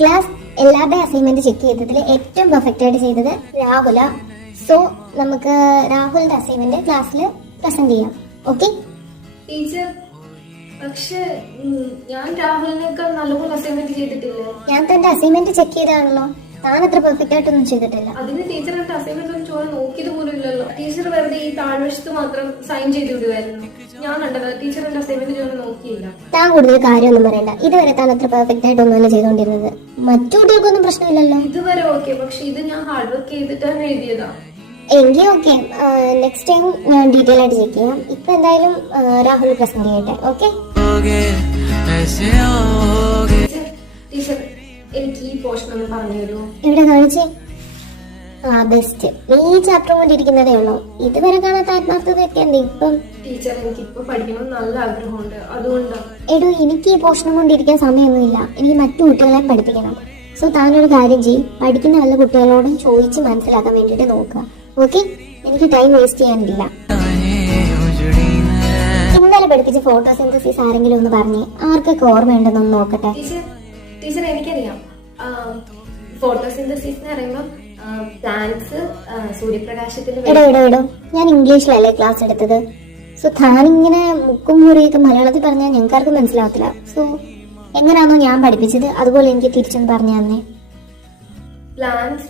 Class എല്ലാവരുടെയും assignment check ചെയ്തതിൽ ഏറ്റവും പെർഫെക്റ്റ് ആയിട്ട് ചെയ്തത് രാഹുല. സോ നമുക്ക് രാഹുലിന്റെ അസൈൻമെന്റ് ക്ലാസ്സിൽ പ്രസന്റ് ചെയ്യാം. ഓക്കെ ടീച്ചർ, പക്ഷെ ഞാൻ രാഹുലിനേക്കാൾ നല്ലപോലെ അസൈൻമെന്റ് ചെയ്തിട്ടില്ലേ? ഞാൻ തന്റെ അസൈൻമെന്റ് ചെക്ക് ചെയ്താണല്ലോ. താൻ അത്ര പെർഫെക്റ്റ് ആയിട്ടൊന്നും ചെയ്തിട്ടില്ല. അതിന് ടീച്ചർ എന്റെ അസൈൻമെന്റ് ഒന്നും ചോദിക്കാൻ നോക്കിയത് പോലും ഇല്ലല്ലോ. ടീച്ചർ വെറുതെ ഈ താഴ്വശത്ത് മാത്രം സൈൻ ചെയ്ത് വിടുമായിരുന്നു. ഞാൻ കണ്ടത് ടീച്ചർ എന്റെ അസൈൻമെന്റ് ചോദിക്കാൻ നോക്കിയില്ല. താൻ കൂടുതൽ കാര്യമൊന്നും പറയണ്ട. ഇതുവരെ താൻ അത്ര പെർഫെക്റ്റ് ആയിട്ടൊന്നുമല്ല ചെയ്തുകൊണ്ടിരുന്നത്. മറ്റു കുട്ടികൾക്കൊന്നും പ്രശ്നമില്ലല്ലോ. ഇതുവരെ ഓക്കെ, പക്ഷെ ഇത് ഞാൻ ഹാർഡ് വർക്ക് ചെയ്തിട്ടാണ് എഴുതിയതാ. എങ്കിൽ ഓക്കെ, നെക്സ്റ്റ് ടൈം ഞാൻ ഡീറ്റെയിൽ ആയിട്ട് ചെക്ക് ചെയ്യാം. ഇപ്പൊ എന്തായാലും രാഹുൽ പ്രസന്റ് ചെയ്യട്ടെ. ഓക്കെ ടീച്ചർ, എനിക്ക് ഈ പോർഷൻ ഒന്ന് പറഞ്ഞു തരുമോ? ഇവിടെ കാണിച്ചേ. ബെസ്റ്റ്. നീ ഈ ചാപ്റ്റർ കൊണ്ടിരിക്കുന്നതേ ഉള്ളൂ. ഇതുവരെ കാണാത്ത ആത്മാർത്ഥതയൊക്കെ ഉണ്ട് ഇപ്പം. ടീച്ചർ, എനിക്ക് ഇപ്പൊ പഠിക്കണം നല്ല ആഗ്രഹമുണ്ട്, അതുകൊണ്ടാണ്. എടോ, എനിക്ക് ഈ പോർഷനും കൊണ്ടിരിക്കാൻ സമയമൊന്നുമില്ല. എനിക്ക് മറ്റു കുട്ടികളെ പഠിപ്പിക്കണം. സോ താനൊരു കാര്യം ചെയ്യും, പഠിക്കുന്ന നല്ല കുട്ടികളോട് ചോദിച്ച് മനസ്സിലാക്കാൻ വേണ്ടിയിട്ട് നോക്കുക. ഓക്കെ, എനിക്ക് ടൈം വേസ്റ്റ് ചെയ്യാനില്ല. ഇന്നലെ പഠിപ്പിച്ച ഫോട്ടോസിന്തസിസ് ആരെങ്കിലും ഒന്ന് പറഞ്ഞേ, ആർക്കൊക്കെ ഓർമ്മയുണ്ടെന്നൊന്ന് നോക്കട്ടെ. ടീച്ചർ, എനിക്കറിയാം. ഫോട്ടോസിന്തസിസ് എന്ന് പറയുമ്പോൾ പ്ലാന്റ്സ് സൂര്യപ്രകാശത്തിൽ. എടോ, ഞാൻ ഇംഗ്ലീഷിലല്ലേ ക്ലാസ് എടുത്തത്. സോ താനിങ്ങനെ മുക്കും മുറിയൊക്കെ മലയാളത്തിൽ പറഞ്ഞാൽ ഞങ്ങൾക്കാർക്ക് മനസ്സിലാവത്തില്ല. സോ എങ്ങനെയാണോ ഞാൻ പഠിപ്പിച്ചത് അതുപോലെ എനിക്ക് തിരിച്ചൊന്ന് പറഞ്ഞു തന്നെ. പ്ലാന്റ്സ്